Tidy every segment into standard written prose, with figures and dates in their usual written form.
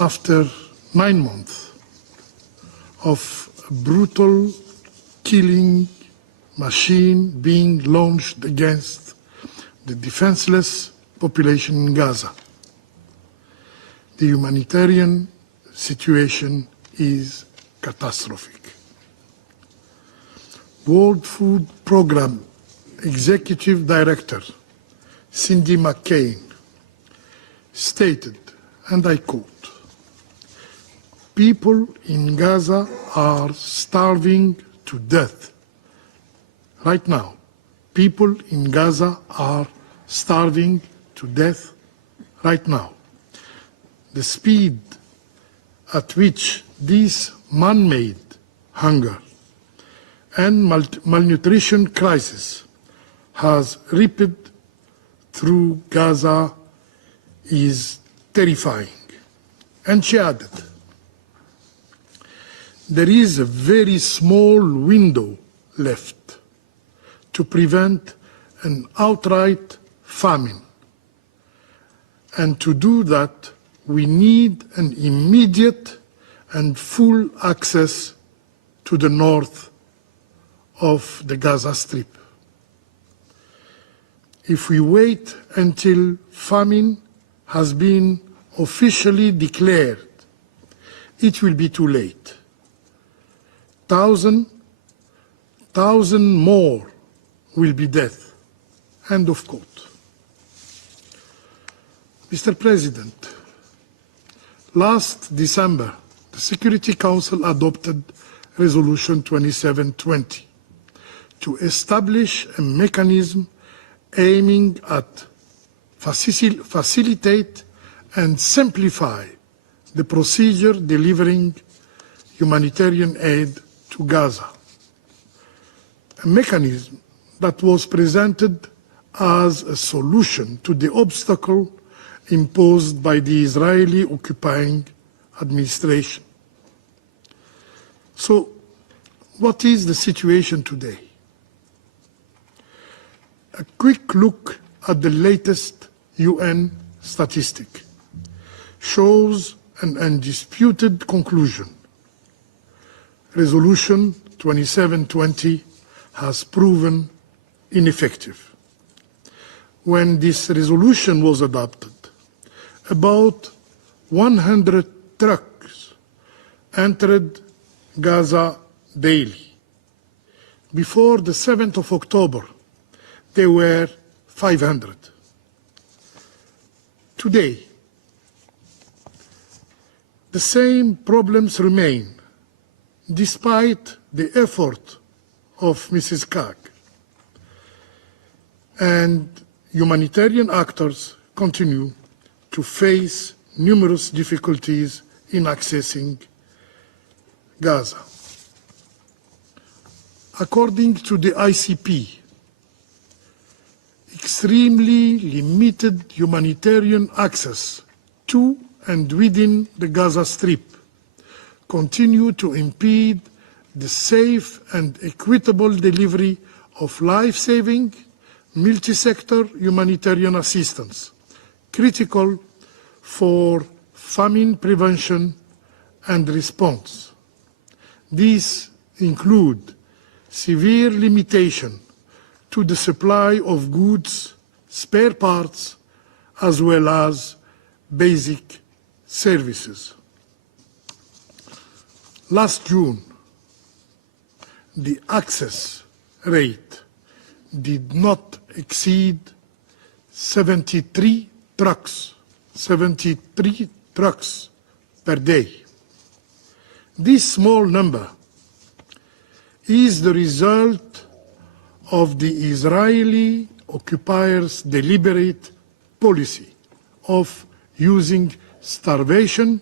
after 9 months of a brutal killing machine being launched against the defenseless population in Gaza. The humanitarian situation is catastrophic. World Food Programme Executive Director Cindy McCain stated, and I quote, "People in Gaza are starving to death. Right now, people in Gaza are starving to death right now. The speed at which this man-made hunger and malnutrition crisis has ripped through Gaza is terrifying." And she added, "There is a very small window left to prevent an outright famine. And to do that, we need an immediate and full access to the north of the Gaza Strip. If we wait until famine has been officially declared, it will be too late. Thousand more will be dead." End of quote. Mr. President, last December, the Security Council adopted Resolution 2720 to establish a mechanism aiming at facilitate and simplify the procedure delivering humanitarian aid to Gaza. A mechanism that was presented as a solution to the obstacle imposed by the Israeli occupying administration. So, what is the situation today? A quick look at the latest UN statistic shows an undisputed conclusion. Resolution 2720 has proven ineffective. When this resolution was adopted, about 100 trucks entered Gaza daily. Before the 7th of October, there were 500. Today, the same problems remain, despite the effort of Mrs. Kag. And humanitarian actors continue to face numerous difficulties in accessing Gaza. According to the ICP, extremely limited humanitarian access to and within the Gaza Strip continue to impede the safe and equitable delivery of life-saving, multi-sector humanitarian assistance, critical for famine prevention and response. These include severe limitation to the supply of goods, spare parts, as well as basic services. Last June, the access rate did not exceed 73 trucks per day. This small number is the result of the Israeli occupiers' deliberate policy of using starvation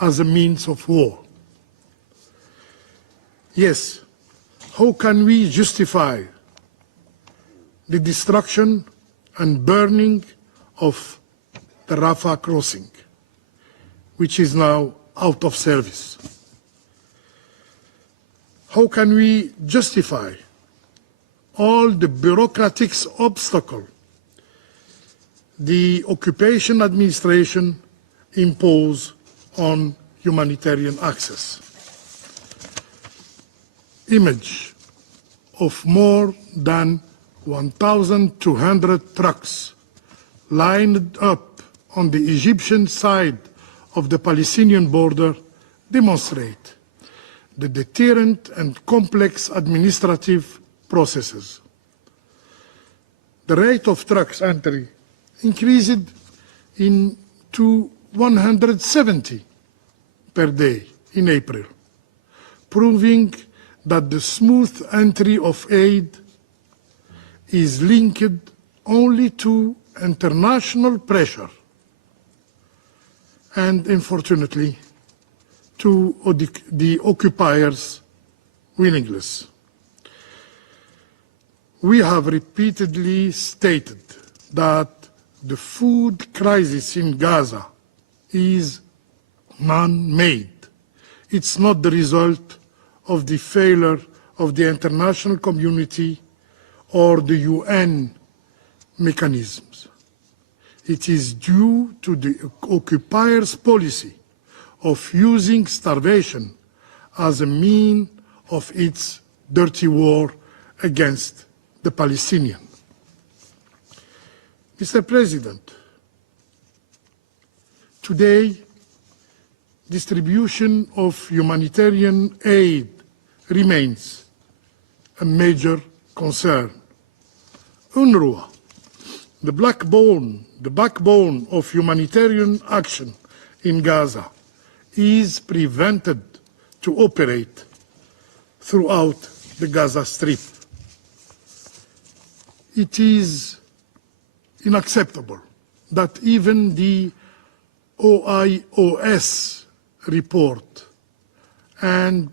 as a means of war. Yes, how can we justify the destruction and burning of the Rafah crossing, which is now out of service? How can we justify all the bureaucratic obstacles the occupation administration impose on humanitarian access. Image of more than 1,200 trucks lined up on the Egyptian side of the Palestinian border demonstrate the deterrent and complex administrative processes. The rate of trucks entry increased to 170 per day in April, proving that the smooth entry of aid is linked only to international pressure and, unfortunately, to the occupiers' willingness. We have repeatedly stated that the food crisis in Gaza is man-made. It's not the result of the failure of the international community or the UN mechanisms. It is due to the occupiers' policy of using starvation as a means of its dirty war against the Palestinians. Mr. President, today, distribution of humanitarian aid remains a major concern. UNRWA, the backbone of humanitarian action in Gaza, is prevented to operate throughout the Gaza Strip. It is unacceptable that even the OIOS report and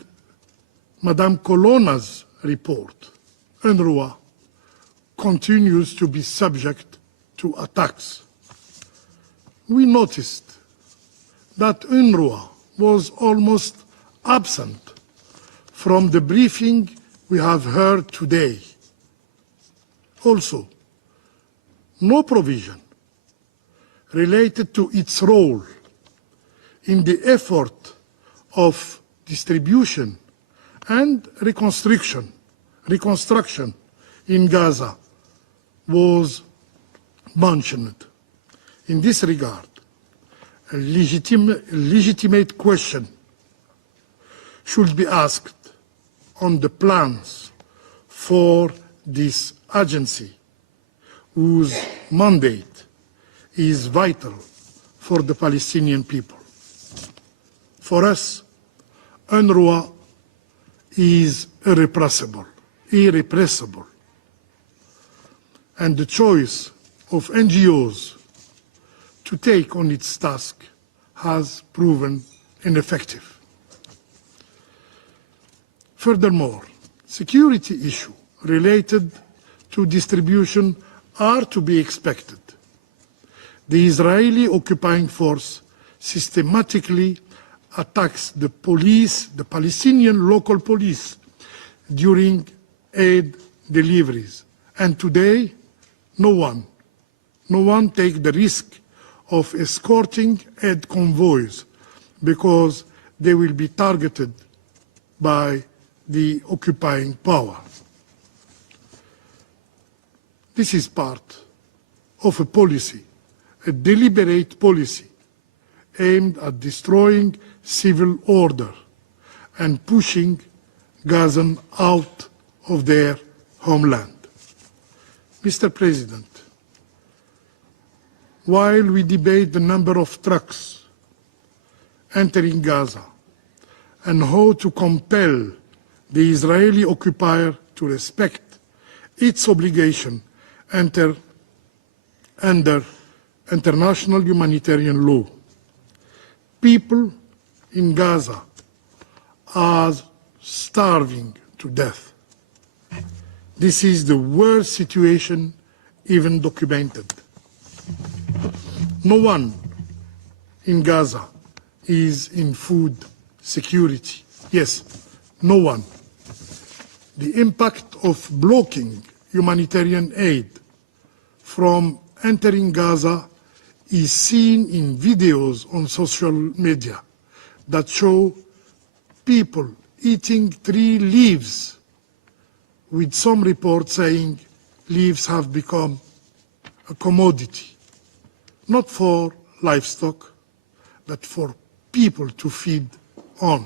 Madame Colonna's report, UNRWA continues to be subject to attacks. We noticed that UNRWA was almost absent from the briefing we have heard today. Also, no provision related to its role in the effort of distribution and reconstruction in Gaza was mentioned. In this regard, a legitimate question should be asked on the plans for this agency, whose mandate is vital for the Palestinian people. For us, UNRWA is irrepressible, and the choice of NGOs to take on its task has proven ineffective. Furthermore, security issues related to distribution are to be expected. The Israeli occupying force systematically attacks the police, the Palestinian local police, during aid deliveries. And today, no one takes the risk of escorting aid convoys because they will be targeted by the occupying power. This is part of a policy, a deliberate policy, aimed at destroying civil order and pushing Gazans out of their homeland. Mr. President, while we debate the number of trucks entering Gaza and how to compel the Israeli occupier to respect its obligation under international humanitarian law, people in Gaza are starving to death. This is the worst situation even documented. No one in Gaza is in food security. Yes, no one. The impact of blocking humanitarian aid from entering Gaza is seen in videos on social media that show people eating tree leaves, with some reports saying leaves have become a commodity, not for livestock, but for people to feed on.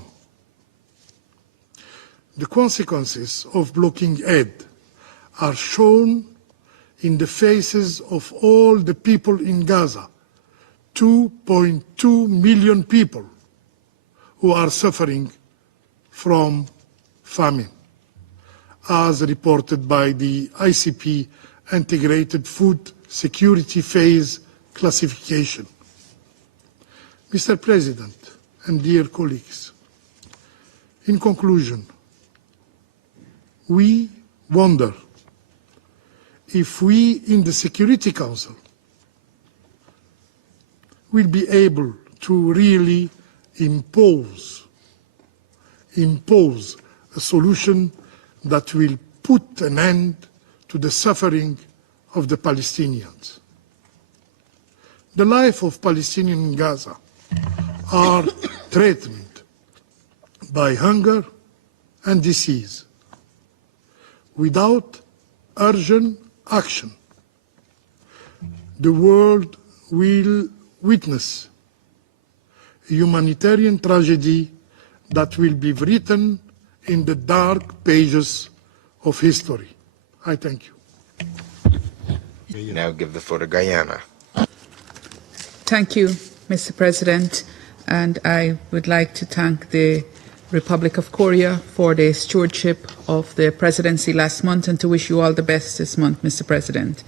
The consequences of blocking aid are shown in the faces of all the people in Gaza, 2.2 million people who are suffering from famine, as reported by the ICP Integrated Food Security Phase Classification. Mr. President and dear colleagues, in conclusion, we wonder if we in the Security Council will be able to really impose a solution that will put an end to the suffering of the Palestinians. The life of Palestinians in Gaza are threatened by hunger and disease. Without urgent action, the world will witness a humanitarian tragedy that will be written in the dark pages of history. I thank you. Now give the floor to Guyana. Thank you, Mr. President, and I would like to thank the Republic of Korea for the stewardship of the presidency last month and to wish you all the best this month, Mr. President.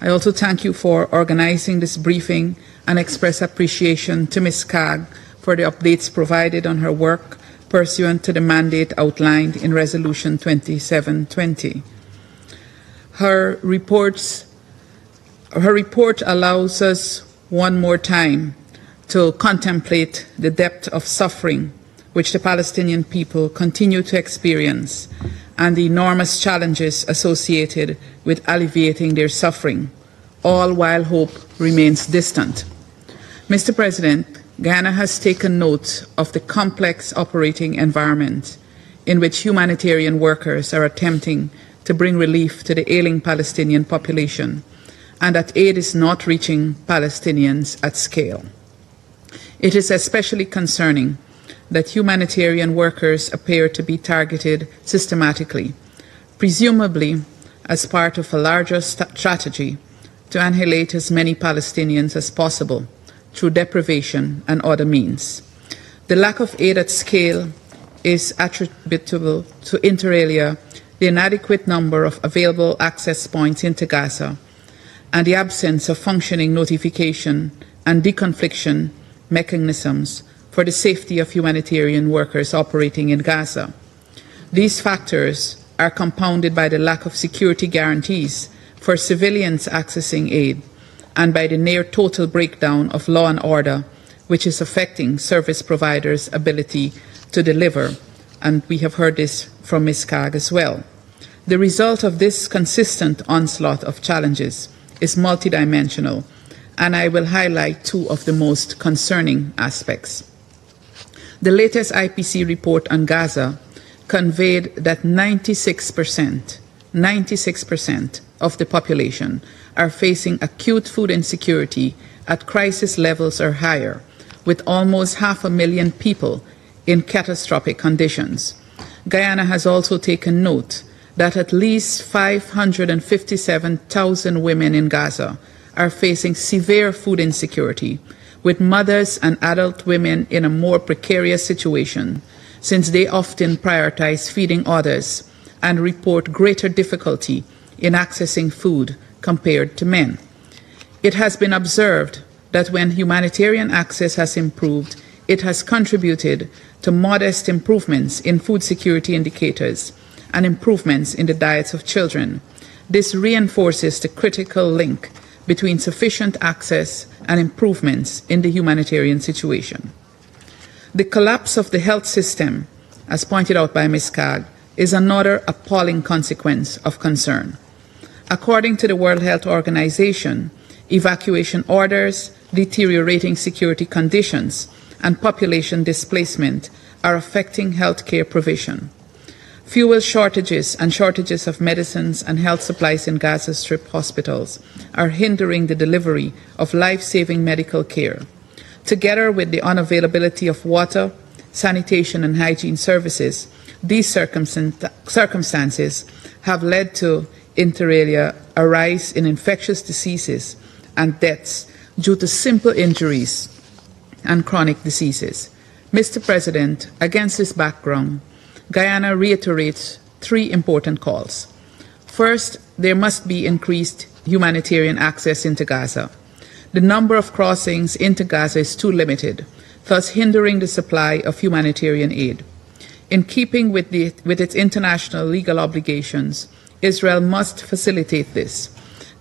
I also thank you for organizing this briefing and express appreciation to Ms. Kag for the updates provided on her work pursuant to the mandate outlined in Resolution 2720. Her report allows us one more time to contemplate the depth of suffering which the Palestinian people continue to experience and the enormous challenges associated with alleviating their suffering, all while hope remains distant. Mr. President, Guyana has taken note of the complex operating environment in which humanitarian workers are attempting to bring relief to the ailing Palestinian population, and that aid is not reaching Palestinians at scale. It is especially concerning that humanitarian workers appear to be targeted systematically, presumably as part of a larger strategy to annihilate as many Palestinians as possible through deprivation and other means. The lack of aid at scale is attributable to, inter alia, the inadequate number of available access points into Gaza and the absence of functioning notification and deconfliction mechanisms for the safety of humanitarian workers operating in Gaza. These factors are compounded by the lack of security guarantees for civilians accessing aid and by the near total breakdown of law and order, which is affecting service providers' ability to deliver, and we have heard this from Ms. Kag as well. The result of this consistent onslaught of challenges is multidimensional, and I will highlight two of the most concerning aspects. The latest IPC report on Gaza conveyed that 96% of the population are facing acute food insecurity at crisis levels or higher, with almost 500,000 people in catastrophic conditions. Guyana has also taken note that at least 557,000 women in Gaza are facing severe food insecurity, with mothers and adult women in a more precarious situation, since they often prioritize feeding others and report greater difficulty in accessing food compared to men. It has been observed that when humanitarian access has improved, it has contributed to modest improvements in food security indicators and improvements in the diets of children. This reinforces the critical link between sufficient access and improvements in the humanitarian situation. The collapse of the health system, as pointed out by Ms. Kag, is another appalling consequence of concern. According to the World Health Organization, evacuation orders, deteriorating security conditions, and population displacement are affecting healthcare provision. Fuel shortages and shortages of medicines and health supplies in Gaza Strip hospitals are hindering the delivery of life-saving medical care. Together with the unavailability of water, sanitation and hygiene services, these circumstances have led to, inter alia, a rise in infectious diseases and deaths due to simple injuries and chronic diseases. Mr. President, against this background, Guyana reiterates three important calls. First, there must be increased humanitarian access into Gaza. The number of crossings into Gaza is too limited, thus hindering the supply of humanitarian aid. In keeping with its international legal obligations, Israel must facilitate this.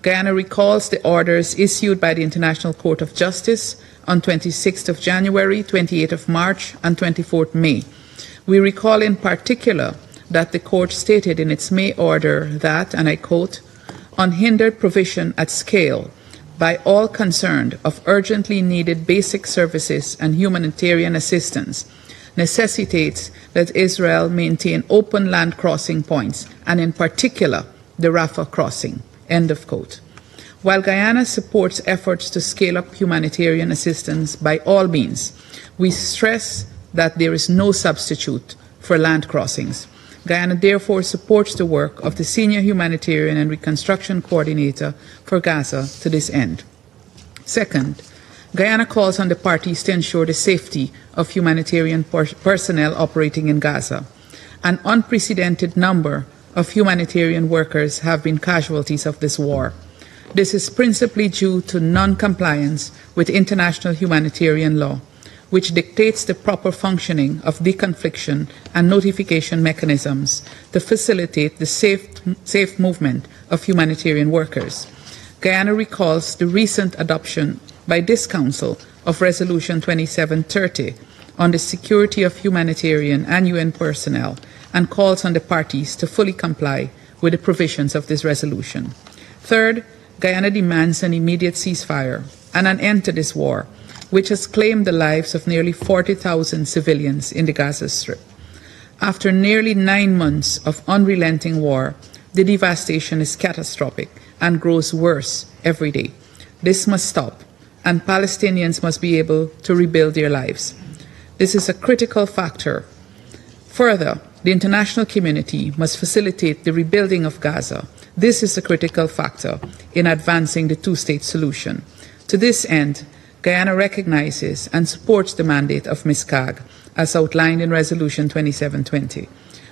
Guyana recalls the orders issued by the International Court of Justice on 26th of January, 28th of March, and 24th May. We recall in particular that the court stated in its May order that, and I quote, "Unhindered provision at scale by all concerned of urgently needed basic services and humanitarian assistance necessitates that Israel maintain open land crossing points, and in particular the Rafah crossing," end of quote. While Guyana supports efforts to scale up humanitarian assistance by all means, we stress that there is no substitute for land crossings. Guyana therefore supports the work of the Senior Humanitarian and Reconstruction Coordinator for Gaza to this end. Second, Guyana calls on the parties to ensure the safety of humanitarian personnel operating in Gaza. An unprecedented number of humanitarian workers have been casualties of this war. This is principally due to non-compliance with international humanitarian law, which dictates the proper functioning of deconfliction and notification mechanisms to facilitate the safe movement of humanitarian workers. Guyana recalls the recent adoption by this Council of Resolution 2730 on the security of humanitarian and UN personnel, and calls on the parties to fully comply with the provisions of this resolution. Third, Guyana demands an immediate ceasefire and an end to this war, which has claimed the lives of nearly 40,000 civilians in the Gaza Strip. After nearly 9 months of unrelenting war, the devastation is catastrophic and grows worse every day. This must stop, and Palestinians must be able to rebuild their lives. This is a critical factor. Further, the international community must facilitate the rebuilding of Gaza. This is a critical factor in advancing the two-state solution. To this end, Guyana recognizes and supports the mandate of Ms. Kaag, as outlined in Resolution 2720.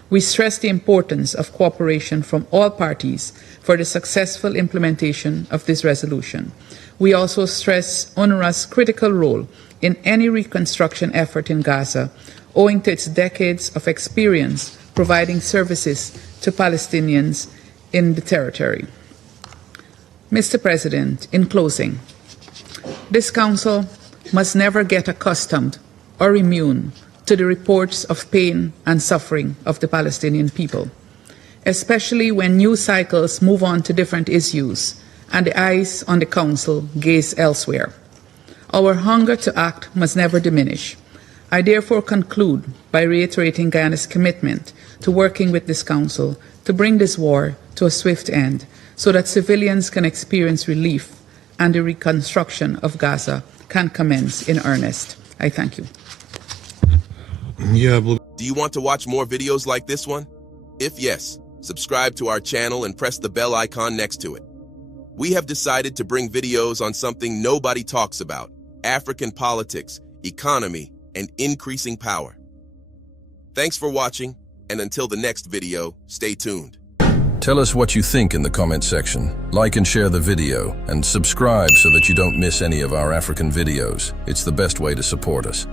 We stress the importance of cooperation from all parties for the successful implementation of this resolution. We also stress UNRWA's critical role in any reconstruction effort in Gaza, owing to its decades of experience providing services to Palestinians in the territory. Mr. President, in closing, this Council must never get accustomed or immune to the reports of pain and suffering of the Palestinian people, especially when news cycles move on to different issues and the eyes on the Council gaze elsewhere. Our hunger to act must never diminish. I therefore conclude by reiterating Guyana's commitment to working with this Council to bring this war to a swift end so that civilians can experience relief and the reconstruction of Gaza can commence in earnest. I thank you. Do you want to watch more videos like this one? If yes, subscribe to our channel and press the bell icon next to it. We have decided to bring videos on something nobody talks about: African politics, economy, and increasing power. Thanks for watching, and until the next video, stay tuned. Tell us what you think in the comment section. Like and share the video, and subscribe so that you don't miss any of our African videos. It's the best way to support us.